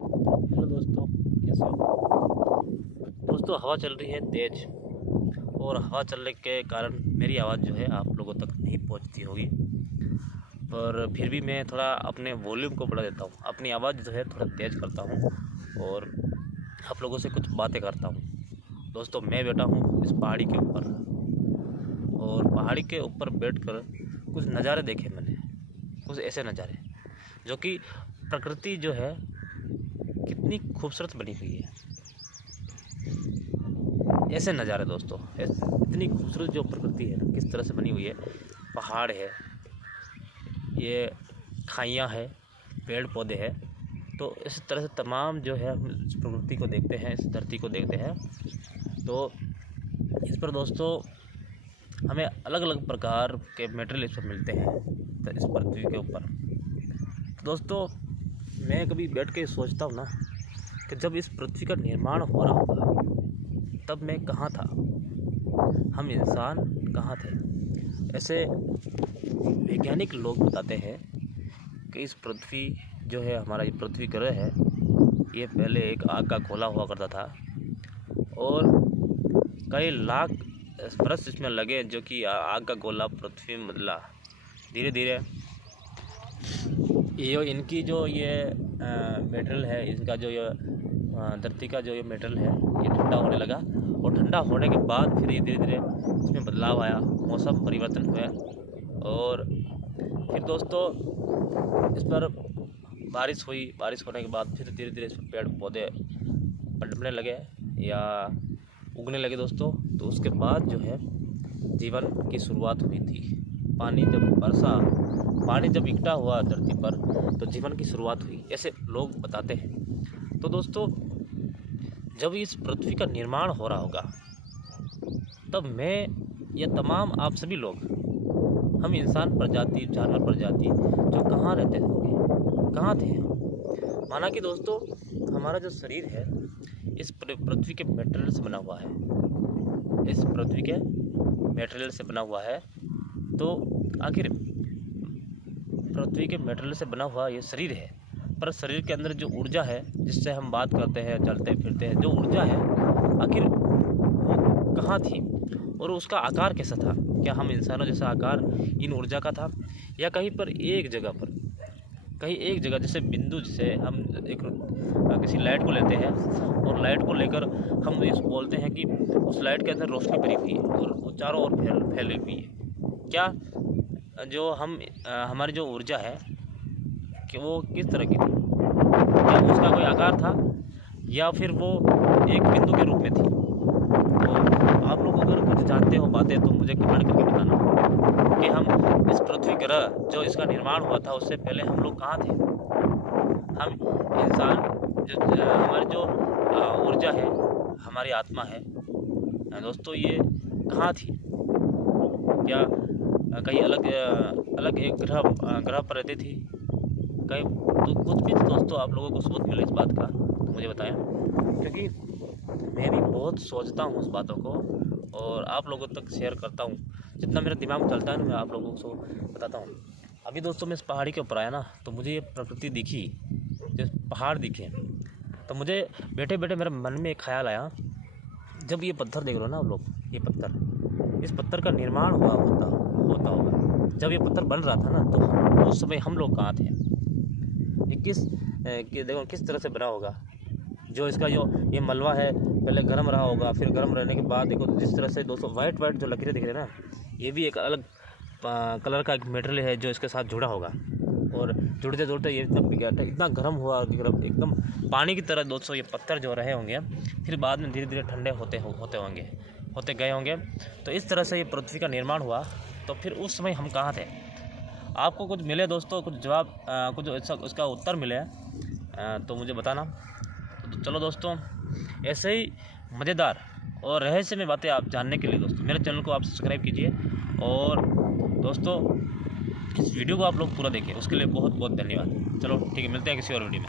Hello दोस्तों, कैसे हो दोस्तों। हवा चल रही है तेज़ और हवा चलने के कारण मेरी आवाज़ जो है आप लोगों तक नहीं पहुंचती होगी, पर फिर भी मैं थोड़ा अपने वॉल्यूम को बढ़ा देता हूं, अपनी आवाज़ जो है थोड़ा तेज़ करता हूं और आप लोगों से कुछ बातें करता हूं। दोस्तों, मैं बैठा हूं इस पहाड़ी के ऊपर और पहाड़ी के ऊपर बैठकर कुछ नज़ारे देखे मैंने, कुछ ऐसे नज़ारे जो कि प्रकृति जो है कितनी खूबसूरत बनी हुई है। ऐसे नज़ारे दोस्तों, इतनी खूबसूरत जो प्रकृति है ना, किस तरह से बनी हुई है। पहाड़ है, ये खाइयाँ है, पेड़ पौधे हैं। तो इस तरह से तमाम जो है हम इस प्रकृति को देखते हैं, इस धरती को देखते हैं, तो इस पर दोस्तों हमें अलग अलग प्रकार के मटेरियल इस पर मिलते हैं तो इस पृथ्वी के ऊपर। तो दोस्तों, मैं कभी बैठ के सोचता हूँ ना कि जब इस पृथ्वी का निर्माण हो रहा होगा तब मैं कहाँ था, हम इंसान कहाँ थे। ऐसे वैज्ञानिक लोग बताते हैं कि इस पृथ्वी जो है, हमारा ये पृथ्वी ग्रह है, ये पहले एक आग का गोला हुआ करता था और कई लाख बरस इसमें लगे जो कि आग का गोला पृथ्वी में बदला। धीरे धीरे ये इनकी जो ये मेटल है, इनका जो ये धरती का जो ये मेटल है, ये ठंडा होने लगा और ठंडा होने के बाद फिर धीरे धीरे इसमें बदलाव आया, मौसम परिवर्तन हुआ और फिर दोस्तों इस पर बारिश हुई। बारिश होने के बाद फिर धीरे धीरे इस पर पेड़ पौधे पनपने लगे या उगने लगे दोस्तों। तो उसके बाद जो है जीवन की शुरुआत हुई थी। पानी जब इकट्ठा हुआ धरती पर तो जीवन की शुरुआत हुई, ऐसे लोग बताते हैं। तो दोस्तों, जब इस पृथ्वी का निर्माण हो रहा होगा तब मैं या तमाम आप सभी लोग, हम इंसान प्रजाति, जानवर प्रजाति जो कहाँ रहते होंगे, कहाँ थे। माना कि दोस्तों हमारा जो शरीर है इस पृथ्वी के मटेरियल से बना हुआ है, इस पृथ्वी के मटेरियल से बना हुआ है। तो आखिर पृथ्वी के मटेरियल से बना हुआ ये शरीर है, पर शरीर के अंदर जो ऊर्जा है जिससे हम बात करते हैं, चलते फिरते हैं, जो ऊर्जा है आखिर वो कहाँ थी और उसका आकार कैसा था। क्या हम इंसानों जैसा आकार इन ऊर्जा का था या कहीं पर एक जगह जैसे बिंदु, जैसे हम एक किसी लाइट को लेते हैं और लाइट को लेकर हम इस बोलते हैं कि उस लाइट के अंदर रोशनी भरी हुई है और वो चारों ओर फैली हुई है। क्या जो हमारी जो ऊर्जा है कि वो किस तरह की थी, क्या उसका कोई आकार था या फिर वो एक बिंदु के रूप में थी। तो आप लोग अगर कुछ जानते हो बातें तो मुझे कमेंट करके बताना कि हम इस पृथ्वी ग्रह जो इसका निर्माण हुआ था उससे पहले हम लोग कहाँ थे। हम इंसान जो हमारी जो ऊर्जा है, हमारी आत्मा है दोस्तों, ये कहाँ थी। क्या कहीं अलग एक ग्रह पर रहती थी कहीं। तो कुछ भी दोस्तों आप लोगों को सोच मिले इस बात का तो मुझे बताएं, क्योंकि मैं भी बहुत सोचता हूँ उस बातों को और आप लोगों तक शेयर करता हूँ। जितना मेरा दिमाग में चलता है ना, मैं आप लोगों को बताता हूँ। अभी दोस्तों मैं इस पहाड़ी के ऊपर आया ना, तो मुझे ये प्रकृति दिखी, जो पहाड़ दिखे, तो मुझे बैठे बैठे मेरे मन में एक ख्याल आया। जब ये पत्थर देख रहे हो ना आप लोग, ये पत्थर, इस पत्थर का निर्माण होता होगा, जब ये पत्थर बन रहा था ना, तो उस समय हम लोग कहाँ थे। ये देखो किस तरह से बना होगा। जो इसका जो ये मलबा है पहले गर्म रहा होगा, फिर गर्म रहने के बाद देखो जिस तरह से दोस्तों वाइट जो लकीरें दिख रहे हैं ना, ये भी एक अलग कलर का एक मटेरियल है जो इसके साथ जुड़ा होगा और जुड़ते जुड़ते ये इतना गर्म हुआ, एकदम पानी की तरह दोस्तों ये पत्थर जो रहे होंगे, फिर बाद में धीरे धीरे ठंडे होते गए होंगे। तो इस तरह से ये पृथ्वी का निर्माण हुआ। तो फिर उस समय हम कहाँ थे। आपको कुछ मिले दोस्तों, कुछ जवाब, कुछ ऐसा उसका उत्तर मिले तो मुझे बताना। तो चलो दोस्तों, ऐसे ही मज़ेदार और रहस्यमय बातें आप जानने के लिए दोस्तों मेरे चैनल को आप सब्सक्राइब कीजिए और दोस्तों इस वीडियो को आप लोग पूरा देखें, उसके लिए बहुत बहुत धन्यवाद। चलो ठीक है, मिलते हैं किसी और वीडियो में।